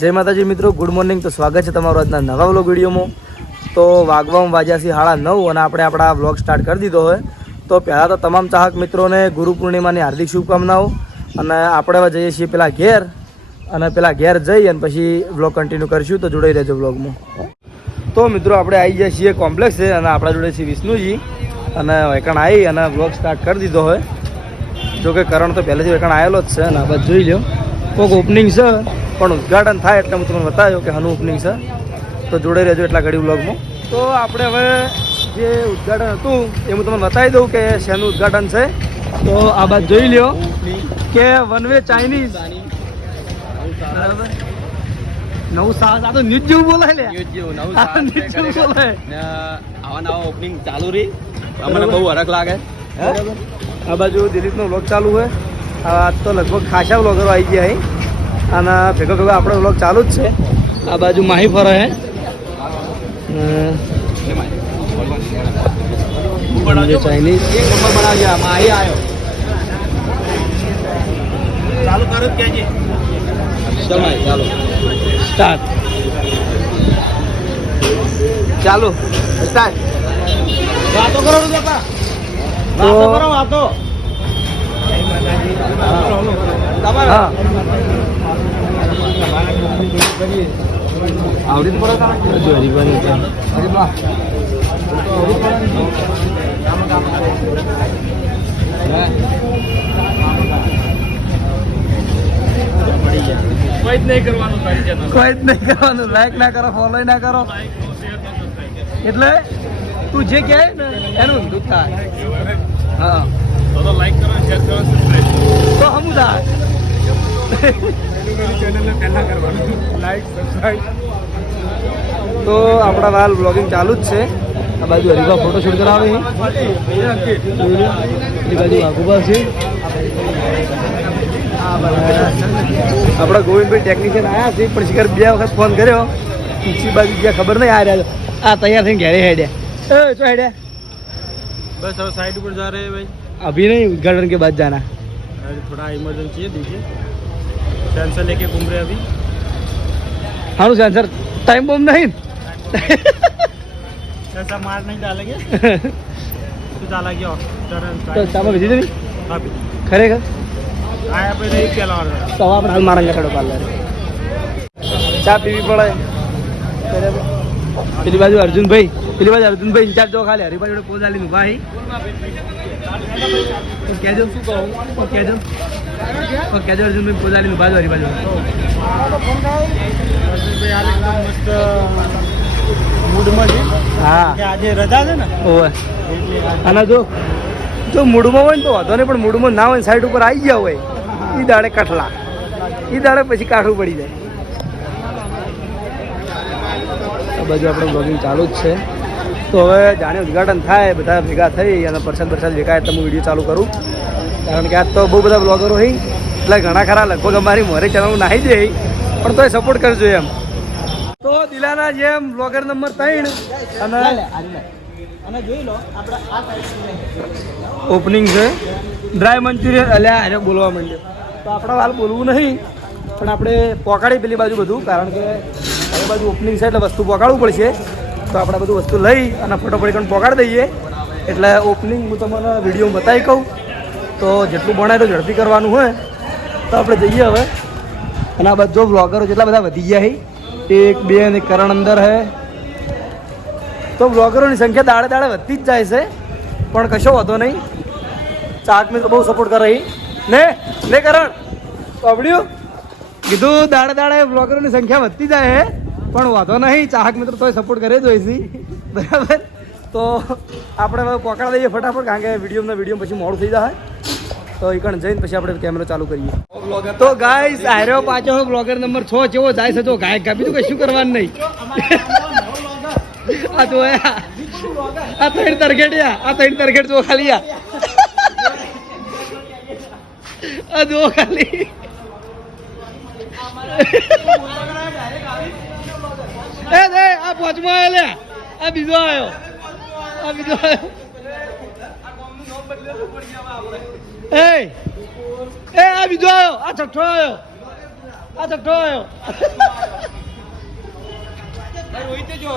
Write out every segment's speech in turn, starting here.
જય માતાજી મિત્રો ગુડ મોર્નિંગ તો સ્વાગત છે તમારું આજના નવા વ્લોગ વિડીયોમાં. તો વાગવામાં વાગ્યા છે સાડા નવ અને આપણે આપણા વ્લોગ સ્ટાર્ટ કરી દીધો હોય તો પહેલાં તો તમામ ચાહક મિત્રોને ગુરુ પૂર્ણિમાની હાર્દિક શુભકામનાઓ અને આપણે જઈએ છીએ પેલા ઘેર અને પેલા ઘેર જઈ અને પછી વ્લોગ કન્ટિન્યુ કરીશું. તો જોડાઈ રહેજો વ્લોગમાં. તો મિત્રો, આપણે આવી જઈએ છીએ કોમ્પ્લેક્સ અને આપણા જોડે છે વિષ્ણુજી. અને વેકણ આવી અને વ્લોગ સ્ટાર્ટ કરી દીધો હોય જોકે કરણ તો પહેલેથી વેકણ આવેલો જ છે અને આ બાજુ જોઈ લો કોઈક ઓપનિંગ છે. પણ ઉદઘાટન થાય એટલે હું તમને બતાવ્યો કે હનુ ઓપનિંગ છે. તો જોડે રહેજો એટલા ઘડી વ્લોગમાં તો આપણે હવે જે ઉદઘાટન હતું એ હું તમને બતાવી દઉં કે શેનું ઉદઘાટન છે. તો આ બાદ જોઈ લ્યો કે વન વે ચાઇનીઝ બરાબર? નવું સાહસ. આ તો ન્યૂઝ જેવું બોલાય લે. ન્યૂઝ જેવું બોલાય. આવા નવા ઓપનિંગ ચાલુ રહી. અમને બહુ હરખ લાગે. આ બાજુ દિલીપનો વ્લોગ ચાલુ છે. આ તો લગભગ ખાસા વ્લોગરો આવી ગયા અહીં. અને ભેગો ભેગો આપણો વ્લોગ ચાલુ જ છે. આ બાજુ માહી ફરે હે. ચાઇનીઝ ચાલુ કરો ચાલો ચાલો. સ્ટાર્ટ ચાલુ સ્ટાર્ટ વાતો કરો વાતો કરો વાતો. આવડી તો પડે. અરે બા કોઈ જ નહીં કરવાનું. લાઈક ના કરો ફોલો ના કરો. એટલે તું જે કહે ને, એનું દુઃખ થાય. હા. તો તો લાઈક કરો શેર કરો સબસ્ક્રાઇબ તો હમુદાર ચેનલને તો આપણા હાલ બ્લોગિંગ ચાલુ જ છે. આ બાજુ હરિભા ફોટોશૂટ કરાવે એ બાજુ વાઘુભા છે. આપણા ગોવિંદભાઈ ટેકનિશિયન આવ્યા છે પણ શિખર બે વખત ફોન કર્યો. પીછી બાજુ ગયા ખબર નહીં આ રહ્યા આ તૈયાર થઈને ઘેરે હેડ્યા. એ જો હેડ્યા. બસ હવે સાઈડ ઉપર જા રહે ભાઈ. अभी नहीं गार्डन के बाद जाना। अरे थोड़ा इमरजेंसी है दीजिए। सेंसर लेके घूम रहे अभी। हाँ सेंसर टाइम बम नहीं? सेंसर मार नहीं डालेंगे। तो डाला गया तो साबा भेजी देनी? हाँ, खरेगा आया हाँ, पे नहीं केला और तो आप मारेंगे खड़ो पाल चाय पीवी पड़ा है। तेरे बाजू अर्जुन भाई। પેલી બાજુ અર્જુનભાઈ ઇન્ચાર્જ જો ખાલી. હરિભાઈ જોડે પોઝ આલી ભાઈ કહેજો શું કહું? કહેજો કહેજો અર્જુનભાઈ પોઝ આલી બાજુ હરિભાઈ જોડે. મૂડમાં છે હા. આજે રજા છે ને ઓવે. અને જો જો મૂડમાં હોય ને તો વાંધો નહીં, પણ મૂડમાં ના હોય સાઈડ ઉપર આવી ગયા હોય એ દાડે કઠલા એ દાડે પછી કાઠું પડી જાય. બાજુ આપણે બ્લોગિંગ ચાલુ જ છે. તો હવે જાણે ઉદઘાટન થાય બધા ભેગા થઈ અને પ્રસાદ પ્રસાદ ભેગા તો હું વીડિયો ચાલુ કરું. કારણ કે આજ તો બહુ બધા બ્લોગરો હોય એટલે ઘણા ખરા લગભગ અમારી મોરે ચેનલ નાહી દે પણ તોય સપોર્ટ કરજો એમ. તો દિલાના જેમ બ્લોગર નંબર ત્રણ અને અને જોઈ લો આપણે આ ઓપનિંગ છે. ડ્રાય મંચુરિયન અલ્યા એને બોલવા માંડ્યો. તો આપણા હાલ બોલવું નહીં પણ આપણે પોકાડી પેલી બાજુ બધું કારણ કે એ બાજુ ઓપનિંગ છે એટલે વસ્તુ પોકાડવું પડશે. તો આપણે બધું વસ્તુ લઈ અને ફટોફટ પણ પોકાડી દઈએ. એટલે ઓપનિંગ હું તમને વીડિયો બતાવી કહું. તો જેટલું ભણાય તો ઝડપી કરવાનું હોય. તો આપણે જઈએ હવે. અને આ બધો બ્લોગરો જેટલા બધા વધી ગયા છે. એક, બે અને કરણ અંદર હે. તો બ્લોગરોની સંખ્યા દાડે દાડે વધતી જ જાય છે. પણ કશો વાંધો નહીં. ચાક તો બહુ સપોર્ટ કરે. ને ને કરણ. સાંભળ્યું કીધું દાડે દાડે બ્લોગરોની સંખ્યા વધતી જાય છે પણ વાંધો નહીં, ચાહક મિત્રો તોય સપોર્ટ કરે જોઈશી બરાબર? તો આપણે હવે પકડા દઈએ ફટાફટ, કારણ કે વીડિયો વીડિયો પછી મોડું થઈ જાય. તો એ કણ જઈને પછી આપણે કેમેરો ચાલુ કરીએ. તો ગાઈસ આર્યો પાછો બ્લોગર નંબર છ જેવો જાય છે. તો ગાયક ગા કઈ કશું કરવાનું નહીં. આ તો આ ત્રણ તરગેડિયા આ ત્રણ તરગેટ જો ખાલી આ. જો ખાલી. એ એ આ પાંચમો આવ્યો લે. આ બીજો આવ્યો આ બીજો આવ્યો એ એ આ બીજો આવ્યો આ છઠ્ઠો આવ્યો આ છઠ્ઠો આવ્યો રોહિતે જો.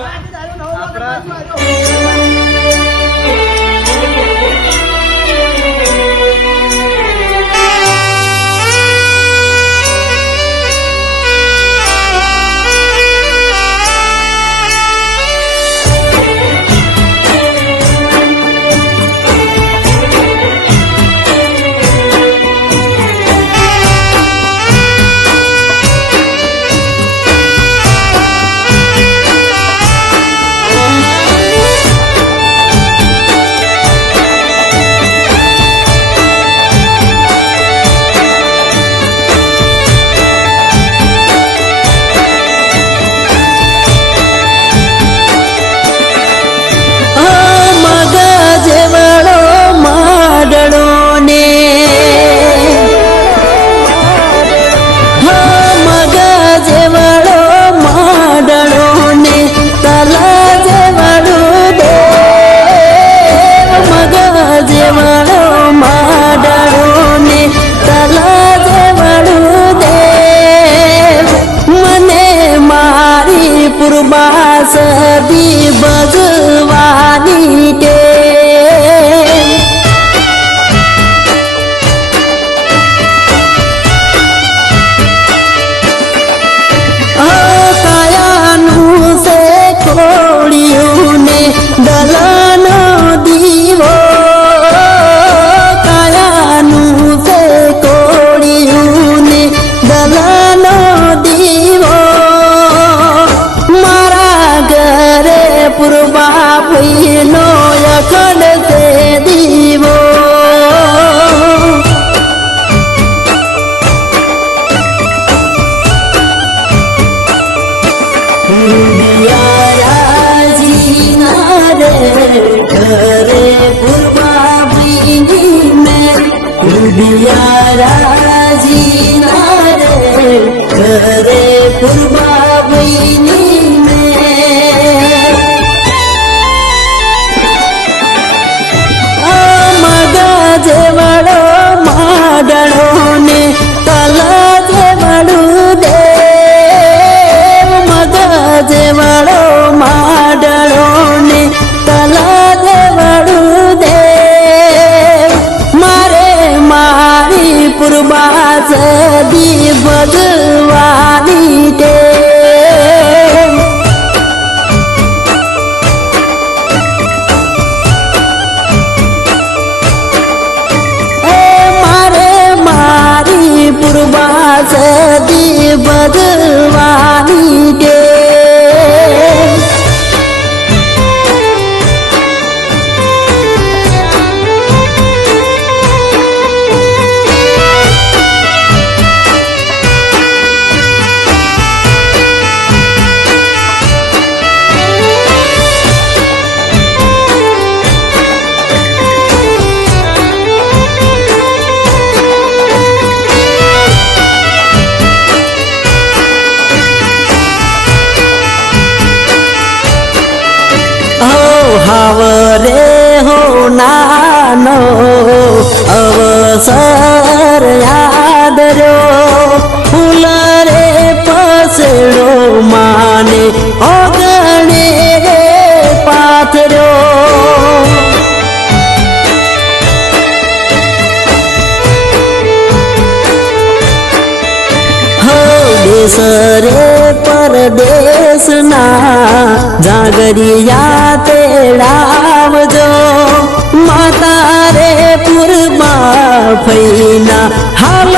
कुर्बास दी बघ દિયારાજી ના રે કરે પૂર્વ भगवानी સરે પરદેશના જાગરિયા તેડાવજો. માતા રે પૂર્વા ફૈના હાલ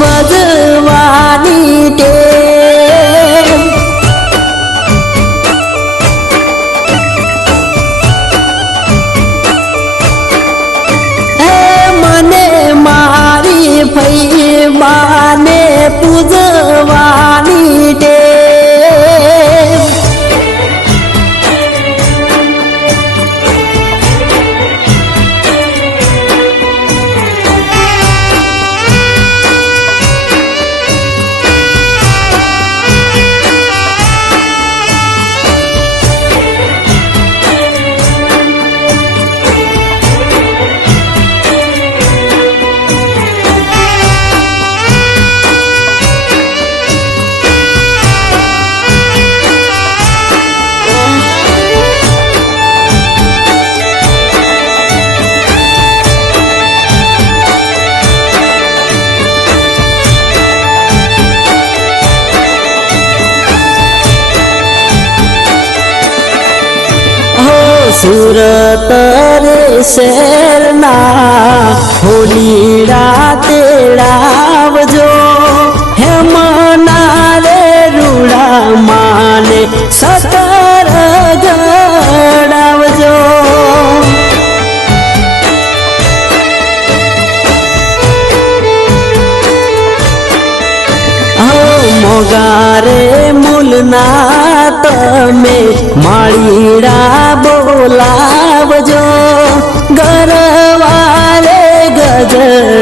Kapadı સુરત રે શેરના હોલી તેડાવજો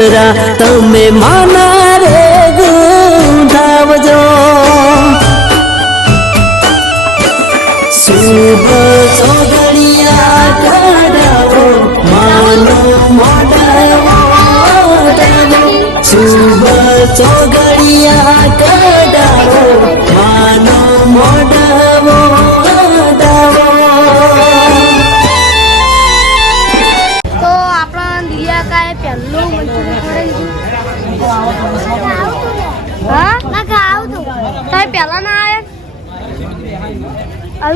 ગજરા તમે માના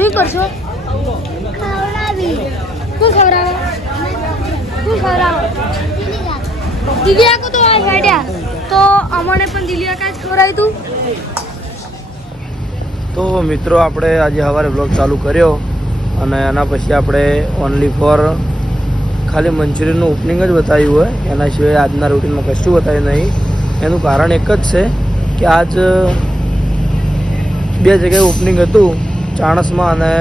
આવી કરશો શું ખવડાવો? શું ખવડાવો? દિલિયાકો તો આ ગાડ્યા તો અમને પણ દિલિયાકા જ ખવડાવ્યું હતું તો મિત્રો, આપણે આજે સવારે બ્લોગ ચાલુ કર્યો અને એના પછી આપણે ઓનલી ફોર ખાલી મંચુરિયનનું ઓપનિંગ જ બતાવ્યું હોય. એના સિવાય આજના રૂટીનમાં કશું બતાવ્યું નહીં. એનું કારણ એક જ છે કે આજ બે જગ્યાએ ઓપનિંગ હતું. ચાણસમાં અને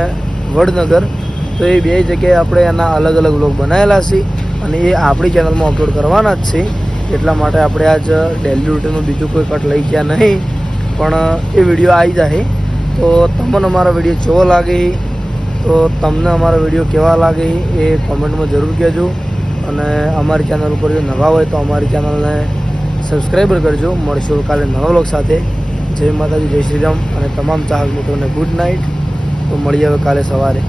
વડનગર. તો એ બે જગ્યાએ આપણે એના અલગ અલગ બ્લોગ બનાવેલા છે અને એ આપણી ચેનલમાં અપલોડ કરવાના જ છે. એટલા માટે આપણે આજ ડેલી રૂટીનનું બીજું કોઈ કટ લઈ ગયા નહીં. પણ, એ વીડિયો આવી જાય. તો તમને અમારા વીડિયો કેવો લાગે? તો તમને અમારા વીડિયો કેવા લાગે એ કોમેન્ટમાં જરૂર કહેજો. અને અમારી ચેનલ ઉપર જો નવા હોય તો અમારી ચેનલને સબસ્ક્રાઈબર કરજો. મળશું કાલે નવા વ્લોગ સાથે. જય માતાજી, જય શ્રી રામ અને તમામ ચાહક મિત્રોને ગુડ નાઇટ. તો મળીએ હવે કાલે સવારે